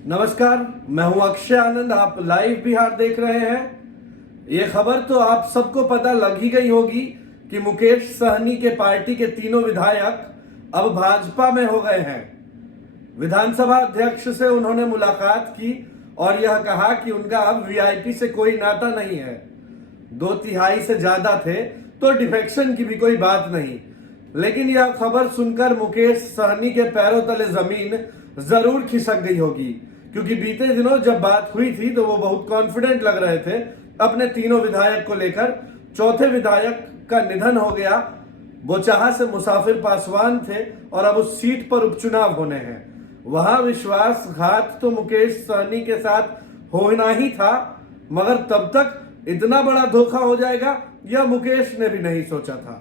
नमस्कार, मैं हूं अक्षय आनंद। आप लाइव बिहार देख रहे हैं। ये खबर तो आप सबको पता लग ही गई होगी कि मुकेश सहनी के पार्टी के तीनों विधायक अब भाजपा में हो गए हैं। विधानसभा अध्यक्ष से उन्होंने मुलाकात की और यह कहा कि उनका अब वीआईपी से कोई नाता नहीं है। 2/3 से ज्यादा थे तो डिफेक्शन की भी कोई बात नहीं। लेकिन यह खबर सुनकर मुकेश सहनी के पैरों तले जमीन जरूर खिसक गई होगी, क्योंकि बीते दिनों जब बात हुई थी तो वो बहुत कॉन्फिडेंट लग रहे थे अपने तीनों विधायक को लेकर। चौथे विधायक का निधन हो गया। बोचाहा से मुसाफिर पासवान थे और अब उस सीट पर उपचुनाव होने हैं। वहां विश्वासघात तो मुकेश सहनी के साथ होना ही था, मगर तब तक इतना बड़ा धोखा हो जाएगा यह मुकेश ने भी नहीं सोचा था।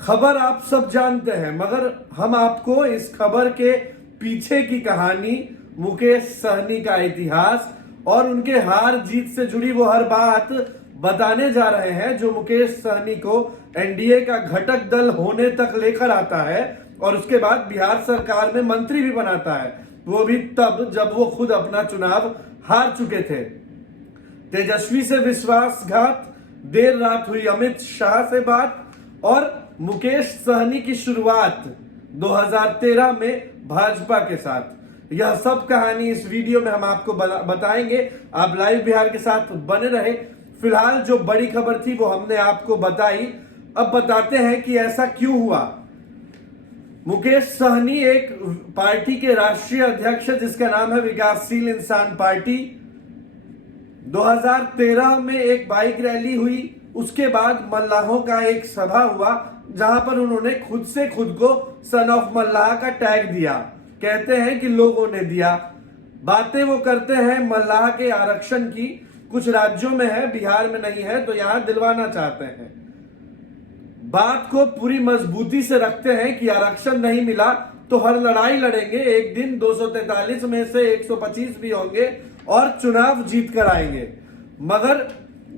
खबर आप सब जानते हैं, मगर हम आपको इस खबर के पीछे की कहानी, मुकेश सहनी का इतिहास और उनके हार जीत से जुड़ी वो हर बात बताने जा रहे हैं जो मुकेश सहनी को एनडीए का घटक दल होने तक लेकर आता है और उसके बाद बिहार सरकार में मंत्री भी बनाता है, वो भी तब जब वो खुद अपना चुनाव हार चुके थे। तेजस्वी से विश्वासघात, देर रात हुई अमित शाह से बात और मुकेश सहनी की शुरुआत 2013 में भाजपा के साथ, यह सब कहानी इस वीडियो में हम आपको बताएंगे। आप लाइव बिहार के साथ बने रहे। फिलहाल जो बड़ी खबर थी वो हमने आपको बताई, अब बताते हैं कि ऐसा क्यों हुआ। मुकेश सहनी एक पार्टी के राष्ट्रीय अध्यक्ष है जिसका नाम है विकासशील इंसान पार्टी। 2013 में एक बाइक रैली हुई, उसके बाद मल्लाहों का एक सभा हुआ जहां पर उन्होंने खुद से खुद को सन ऑफ मल्लाह का टैग दिया। कहते हैं कि लोगों ने दिया। बातें वो करते हैं मल्लाह के आरक्षण की, कुछ राज्यों में है, बिहार में नहीं है, तो यहां दिलवाना चाहते हैं। बात को पूरी मजबूती से रखते हैं कि आरक्षण नहीं मिला तो हर लड़ाई लड़ेंगे, एक दिन 243 में से 125 भी होंगे और चुनाव जीत कर आएंगे। मगर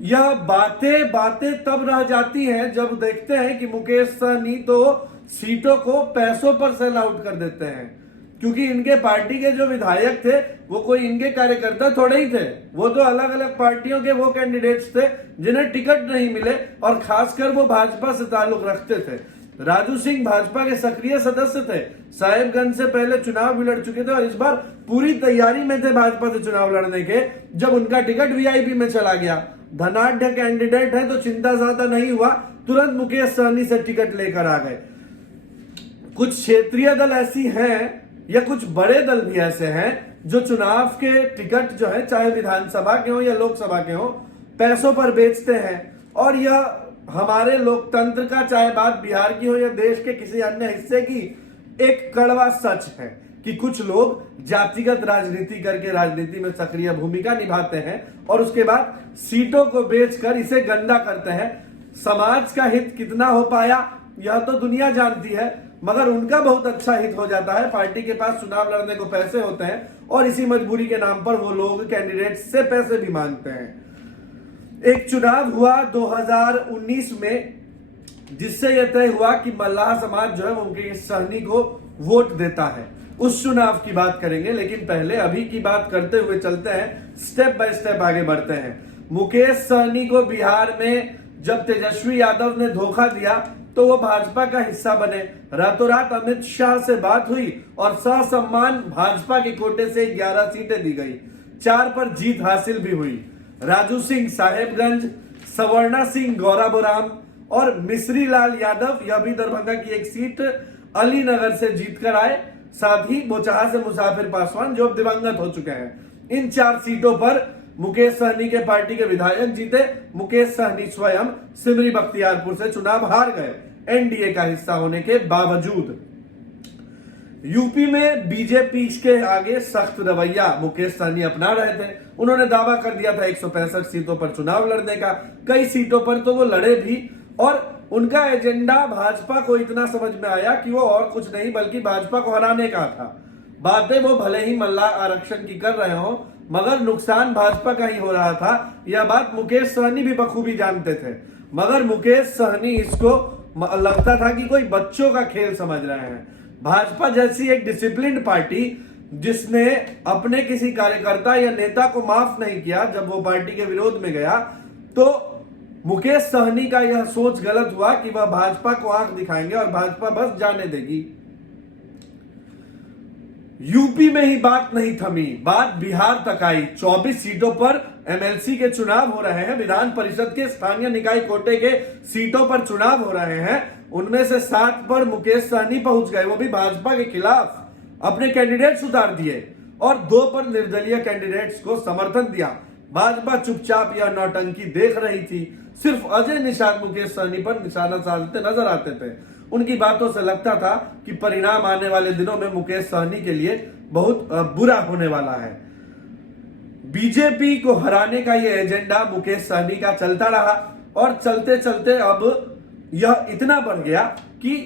यह बातें तब रह जाती हैं जब देखते हैं कि मुकेश सहनी तो सीटों को पैसों पर सेल आउट कर देते हैं, क्योंकि इनके पार्टी के जो विधायक थे वो कोई इनके कार्यकर्ता थोड़े ही थे, वो तो अलग अलग पार्टियों के वो कैंडिडेट्स थे जिन्हें टिकट नहीं मिले और खासकर वो भाजपा से ताल्लुक रखते थे। राजू सिंह भाजपा के सक्रिय सदस्य थे, साहेबगंज से पहले चुनाव भी लड़ चुके थे और इस बार पूरी तैयारी में थे भाजपा से चुनाव लड़ने के। जब उनका टिकट वीआईपी में चला गया, धनाढ़ कैंडिडेट है तो चिंता ज्यादा नहीं हुआ, तुरंत मुकेश सहनी से टिकट लेकर आ गए। कुछ क्षेत्रीय दल ऐसी हैं या कुछ बड़े दल भी ऐसे हैं जो चुनाव के टिकट जो है, चाहे विधानसभा के हो या लोकसभा के हो, पैसों पर बेचते हैं। और यह हमारे लोकतंत्र का, चाहे बात बिहार की हो या देश के किसी अन्य हिस्से की, एक कड़वा सच है कि कुछ लोग जातिगत राजनीति करके राजनीति में सक्रिय भूमिका निभाते हैं और उसके बाद सीटों को बेचकर इसे गंदा करते हैं। समाज का हित कितना हो पाया यह तो दुनिया जानती है, मगर उनका बहुत अच्छा हित हो जाता है। पार्टी के पास चुनाव लड़ने को पैसे होते हैं और इसी मजबूरी के नाम पर वो लोग कैंडिडेट से पैसे भी मांगते हैं। एक चुनाव हुआ 2019 में जिससे यह तय हुआ कि मल्लाह समाज जो है वो मुकेश सहनी को वोट देता है। उस चुनाव की बात करेंगे, लेकिन पहले अभी की बात करते हुए चलते हैं, स्टेप बाय स्टेप आगे बढ़ते हैं। मुकेश सहनी को बिहार में जब तेजस्वी यादव ने धोखा दिया तो वो भाजपा का हिस्सा बने। रातों रात अमित शाह से बात हुई और ससम्मान भाजपा के कोटे से 11 सीटें दी गई, 4 पर जीत हासिल भी हुई। राजू सिंह साहेबगंज, सवर्णा सिंह गौराबोराम और मिश्री लाल यादव, यह भी दरभंगा की एक सीट, अलीनगर से जीत कर आए। साथ ही बोचाहा से मुसाफिर पासवान जो दिवंगत हो चुके हैं। इन 4 सीटों पर मुकेश सहनी के पार्टी के विधायक जीते। मुकेश सहनी स्वयं सिमरी बख्तियारपुर से चुनाव हार गए, एनडीए का हिस्सा होने के बावजूद। यूपी में बीजेपी के आगे सख्त रवैया मुकेश सहनी अपना रहे थे। उन्होंने दावा कर दिया था 165 सीटों पर चुनाव लड़ने का। कई सीटों पर तो वो लड़े भी और उनका एजेंडा भाजपा को इतना समझ में आया कि वो और कुछ नहीं बल्कि भाजपा को हराने का था। बातें वो भले ही मल्लाह आरक्षण की कर रहे हो, मगर नुकसान भाजपा का ही हो रहा था। यह बात मुकेश सहनी भी बखूबी जानते थे, मगर मुकेश सहनी इसको लगता था कि कोई बच्चों का खेल समझ रहे हैं। भाजपा जैसी एक डिसिप्लिन्ड पार्टी जिसने अपने किसी कार्यकर्ता या नेता को माफ नहीं किया जब वो पार्टी के विरोध में गया, तो मुकेश सहनी का यह सोच गलत हुआ कि वह भाजपा को आंख दिखाएंगे और भाजपा बस जाने देगी। यूपी में ही बात नहीं थमी, बात बिहार तक आई। 24 सीटों पर एमएलसी के चुनाव हो रहे हैं, विधान परिषद के स्थानीय निकाय कोटे के सीटों पर चुनाव हो रहे हैं। उनमें से 7 पर मुकेश सहनी पहुंच गए, वो भी भाजपा के खिलाफ अपने कैंडिडेट्स उतार दिए, और 2 पर निर्दलीय कैंडिडेट्स को समर्थन दिया। भाजपा चुपचाप यह नौटंकी देख रही थी। सिर्फ अजय निषाद मुकेश सहनी पर निशाना साधते नजर आते थे। उनकी बातों से लगता था कि परिणाम आने वाले दिनों में मुकेश सहनी के लिए बहुत बुरा होने वाला है। बीजेपी को हराने का यह एजेंडा मुकेश सहनी का चलता रहा, और चलते चलते अब यह इतना बढ़ गया कि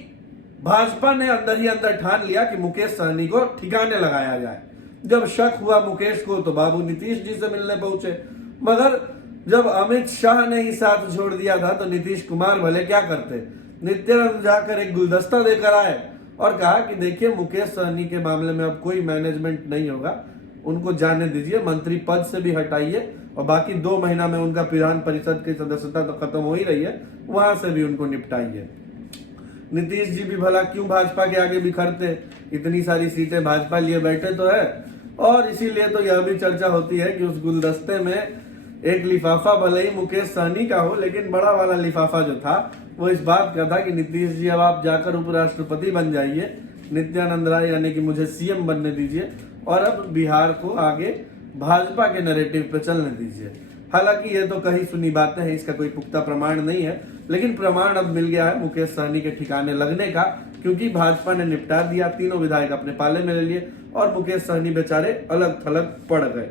भाजपा ने अंदर ही अंदर ठान लिया कि मुकेश सहनी को ठिकाने लगाया जाए। जब शक हुआ मुकेश को तो बाबू नीतीश जी से मिलने पहुंचे, मगर जब अमित शाह ने ही साथ छोड़ दिया था तो नीतीश कुमार भले क्या करते। नित्यानंद जाकर एक गुलदस्ता देकर आए और कहा कि देखिए, मुकेश सहनी के मामले में अब कोई मैनेजमेंट नहीं होगा, उनको जाने दीजिए, मंत्री पद से भी हटाइए, और बाकी 2 महीना में उनका विधान परिषद की सदस्यता तो खत्म हो ही रही है, वहां से भी उनको निपटाइए। नीतीश जी भी भला क्यों भाजपा के आगे बिखरते, इतनी सारी सीटें भाजपा लिए बैठे तो है। और इसीलिए तो यह भी चर्चा होती है कि उस गुलदस्ते में एक लिफाफा भले ही मुकेश सहनी का हो, लेकिन बड़ा वाला लिफाफा जो था वो इस बात का था कि नीतीश जी अब आप जाकर उपराष्ट्रपति बन जाइए, नित्यानंद राय यानी कि मुझे सीएम बनने दीजिए, और अब बिहार को आगे भाजपा के नैरेटिव पे चलने दीजिए। हालांकि ये तो कही सुनी बातें हैं, इसका कोई पुख्ता प्रमाण नहीं है, लेकिन प्रमाण अब मिल गया है मुकेश सहनी के ठिकाने लगने का, क्योंकि भाजपा ने निपटा दिया, तीनों विधायक अपने पाले में ले लिए और मुकेश सहनी बेचारे अलग थलग पड़ गए।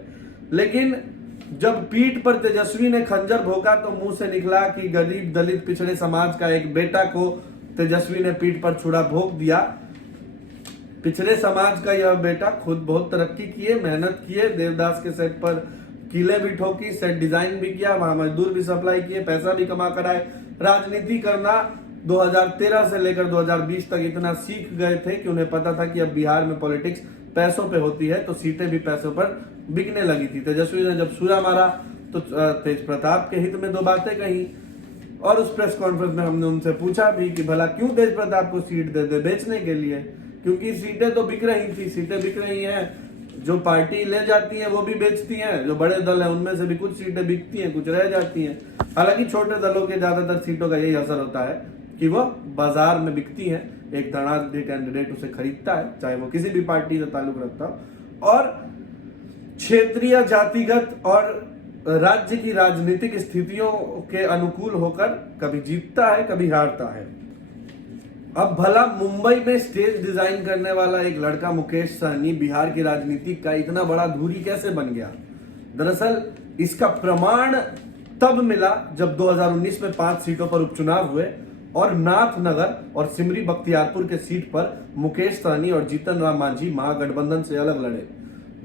लेकिन जब पीठ पर तेजस्वी ने खंजर भोंका तो मुंह से निकला कि गरीब दलित पिछड़े समाज का एक बेटा को तेजस्वी ने पीठ पर छुरा भोंक दिया। पिछड़े समाज का यह बेटा खुद बहुत तरक्की किए, मेहनत किए, देवदास के सेट पर किले भी ठोकी, सेट डिजाइन भी किया, वहां मजदूर भी सप्लाई किए, पैसा भी कमा कर आए। राजनीति करना 2013 से लेकर 2020 तक इतना सीख गए थे कि उन्हें पता था कि अब बिहार में पॉलिटिक्स पैसों पे होती है, तो सीटें भी पैसों पर बिकने लगी थी। तेजस्वी ने जब छुरा मारा तो तेज प्रताप के हित में 2 बातें कही, और उस प्रेस कॉन्फ्रेंस में हमने उनसे पूछा भी कि भला क्यों तेज प्रताप को सीट दे दे बेचने के लिए, क्योंकि सीटें तो बिक रही थी, सीटें बिक रही हैं, जो पार्टी ले जाती है वो भी बेचती हैं, जो बड़े दल है उनमें से भी कुछ सीटें बिकती हैं, कुछ रह जाती हैं। हालांकि छोटे दलों के ज्यादातर सीटों का यही असर होता है कि वो बाजार में बिकती हैं, एक धनाढ्य कैंडिडेट उसे खरीदता है, चाहे वो किसी भी पार्टी से ताल्लुक रखता हो, और क्षेत्रीय, जातिगत और राज्य की राजनीतिक स्थितियों के अनुकूल होकर कभी जीतता है, कभी हारता है। अब भला मुंबई में स्टेज डिजाइन करने वाला एक लड़का मुकेश सहनी बिहार की राजनीति का इतना बड़ा धुरी कैसे बन गया? दरअसल इसका प्रमाण तब मिला जब 2019 में 5 सीटों पर उपचुनाव हुए और नाथनगर और सिमरी बख्तियारपुर के सीट पर मुकेश सहनी और जीतन राम मांझी महागठबंधन से अलग लड़े।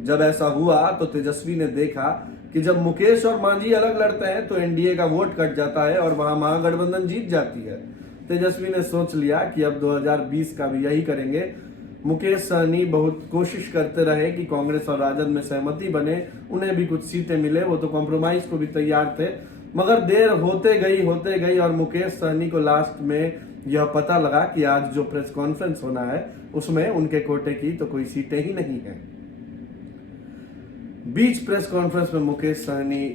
जब ऐसा हुआ तो तेजस्वी ने देखा कि जब मुकेश और मांझी अलग लड़ते हैं तो एनडीए का वोट कट जाता है और वहां महागठबंधन जीत जाती है। तेजस्वी ने सोच लिया कि अब 2020 का भी यही करेंगे। मुकेश सहनी बहुत कोशिश करते रहे कि कांग्रेस और राजद में सहमति बने, उन्हें भी कुछ सीटें मिले, वो तो कॉम्प्रोमाइज को भी तैयार थे, मगर देर होते गई और मुकेश सहनी को लास्ट में यह पता लगा कि आज जो प्रेस कॉन्फ्रेंस होना है उसमें उनके कोटे की तो कोई सीटें ही नहीं है। बीच प्रेस कॉन्फ्रेंस में मुकेश सहनी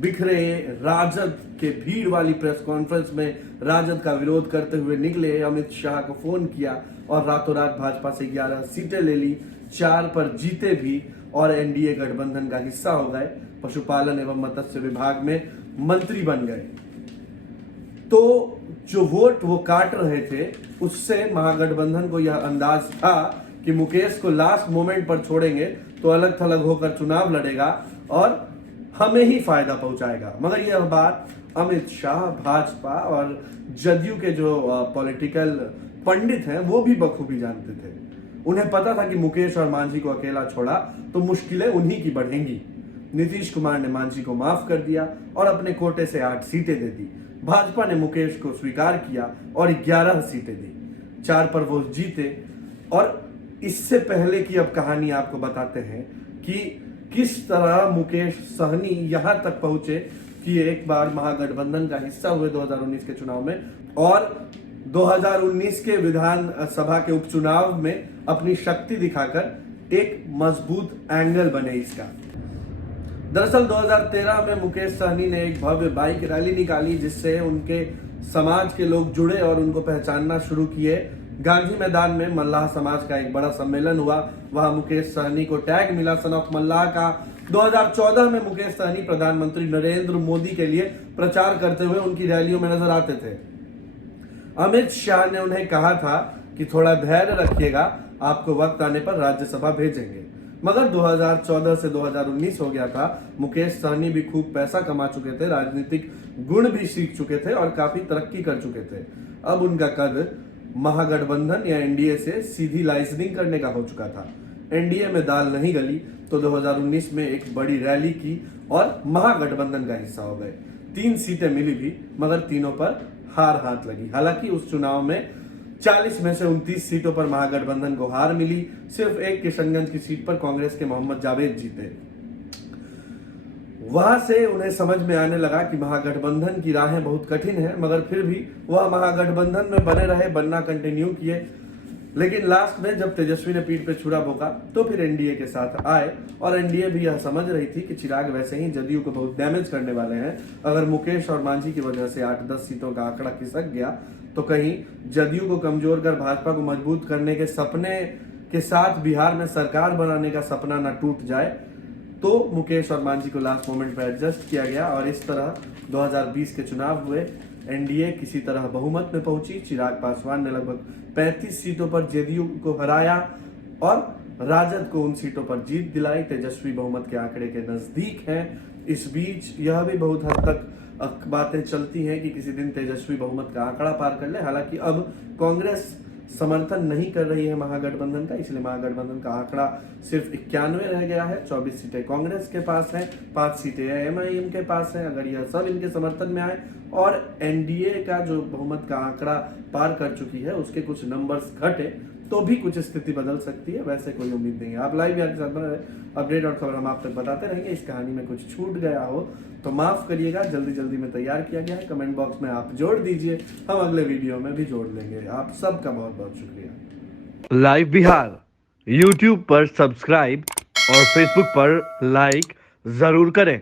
बिखरे, राजद के भीड़ वाली प्रेस कॉन्फ्रेंस में राजद का विरोध करते हुए निकले, अमित शाह को फोन किया और रातों रात भाजपा से 11 सीटें ले ली, 4 पर जीते भी और एनडीए गठबंधन का हिस्सा हो गए, पशुपालन एवं मत्स्य विभाग में मंत्री बन गए। तो जो वोट वो काट रहे थे उससे महागठबंधन को यह अंदाज था कि मुकेश को लास्ट मोमेंट पर छोड़ेंगे तो अलग थलग होकर चुनाव लड़ेगा और हमें ही फायदा पहुंचाएगा। मगर यह बात अमित शाह, भाजपा और जदयू के जो पॉलिटिकल पंडित हैं वो भी बखूबी जानते थे। उन्हें पता था कि मुकेश और मांझी को अकेला छोड़ा तो मुश्किलें उन्हीं की बढ़ेंगी। नीतीश कुमार ने मांझी को माफ कर दिया और अपने कोटे से 8 सीटें दे दी। भाजपा ने मुकेश को स्वीकार किया और 11 सीटें दी, 4 पर वो जीते और इससे पहले की अब कहानी आपको बताते हैं कि किस तरह मुकेश सहनी यहां तक पहुंचे कि एक बार महागठबंधन का हिस्सा हुए 2019 के चुनाव में, और 2019 के विधानसभा के उपचुनाव में अपनी शक्ति दिखाकर एक मजबूत एंगल बने इसका। दरअसल 2013 में मुकेश सहनी ने एक भव्य बाइक रैली निकाली जिससे उनके समाज के लोग जुड़े और उनको पहचानना शुरू किए। गांधी मैदान में मल्लाह समाज का एक बड़ा सम्मेलन हुआ, वहां मुकेश सहनी को टैग मिला सन ऑफ मल्लाह का। 2014 में मुकेश सहनी प्रधानमंत्री नरेंद्र मोदी के लिए प्रचार करते हुए उनकी रैलियों में नजर आते थे। अमित शाह ने उन्हें कहा था कि थोड़ा धैर्य रखिएगा, आपको वक्त आने पर राज्यसभा भेजेंगे। मगर 2014 से 2019 हो गया था। मुकेश सहनी भी खूब पैसा कमा चुके थे, राजनीतिक गुण भी सीख चुके थे और काफी तरक्की कर चुके थे। अब उनका कद महागठबंधन या एनडीए से सीधी लाइजनिंग करने का हो चुका था। एनडीए में दाल नहीं गली तो 2019 में एक बड़ी रैली की और महागठबंधन का हिस्सा हो गए। 3 सीटें मिली भी, मगर तीनों पर हार हाथ लगी। हालांकि उस चुनाव में 40 में से 29 सीटों पर महागठबंधन को हार मिली। सिर्फ एक किशनगंज की सीट पर कांग्रेस के मोहम्मद जावेद जीते। वहां से उन्हें समझ में आने लगा कि महागठबंधन की राहें बहुत कठिन है, मगर फिर भी वह महागठबंधन में बने रहे, बनना कंटिन्यू किए। लेकिन लास्ट में जब तेजस्वी ने पीठ पे छुरा भोंका तो फिर एनडीए के साथ आए, और एनडीए भी यह समझ रही थी कि चिराग वैसे ही जदयू को बहुत डैमेज करने वाले हैं। अगर मुकेश और मांझी की वजह से 8-10 सीटों का आंकड़ा खिसक गया तो कहीं जदयू को कमजोर कर भाजपा को मजबूत करने के सपने के साथ बिहार में सरकार बनाने का सपना न टूट जाए। तो मुकेश और मांझी को लास्ट मोमेंट पर एडजस्ट किया गया और इस तरह 2020 के चुनाव हुए। एनडीए किसी तरह बहुमत में पहुंची। चिराग पासवान ने लगभग 35 सीटों पर जेडीयू को हराया और राजद को उन सीटों पर जीत दिलाई। तेजस्वी बहुमत के आंकड़े के नजदीक हैं। इस बीच यह भी बहुत हद तक बातें चलती हैं कि किसी दिन तेजस्वी बहुमत का आंकड़ा पार कर ले। हालांकि अब कांग्रेस समर्थन नहीं कर रही है महागठबंधन का, इसलिए महागठबंधन का आंकड़ा सिर्फ 91 रह गया है। 24 सीटें कांग्रेस के पास हैं, 5 सीटें एमआईएम के पास हैं। अगर यह सब इनके समर्थन में आए और एनडीए का जो बहुमत का आंकड़ा पार कर चुकी है उसके कुछ नंबर्स घटे तो भी कुछ स्थिति बदल सकती है। वैसे कोई उम्मीद नहीं है। आप लाइव यार के साथ बने रहे, अपडेट और खबर हम आप तक बताते रहेंगे। इस कहानी में कुछ छूट गया हो तो माफ करिएगा, जल्दी में तैयार किया गया है। कमेंट बॉक्स में आप जोड़ दीजिए, हम अगले वीडियो में भी जोड़ लेंगे। आप सबका बहुत बहुत शुक्रिया। लाइव बिहार यूट्यूब पर सब्सक्राइब और फेसबुक पर लाइक जरूर करें।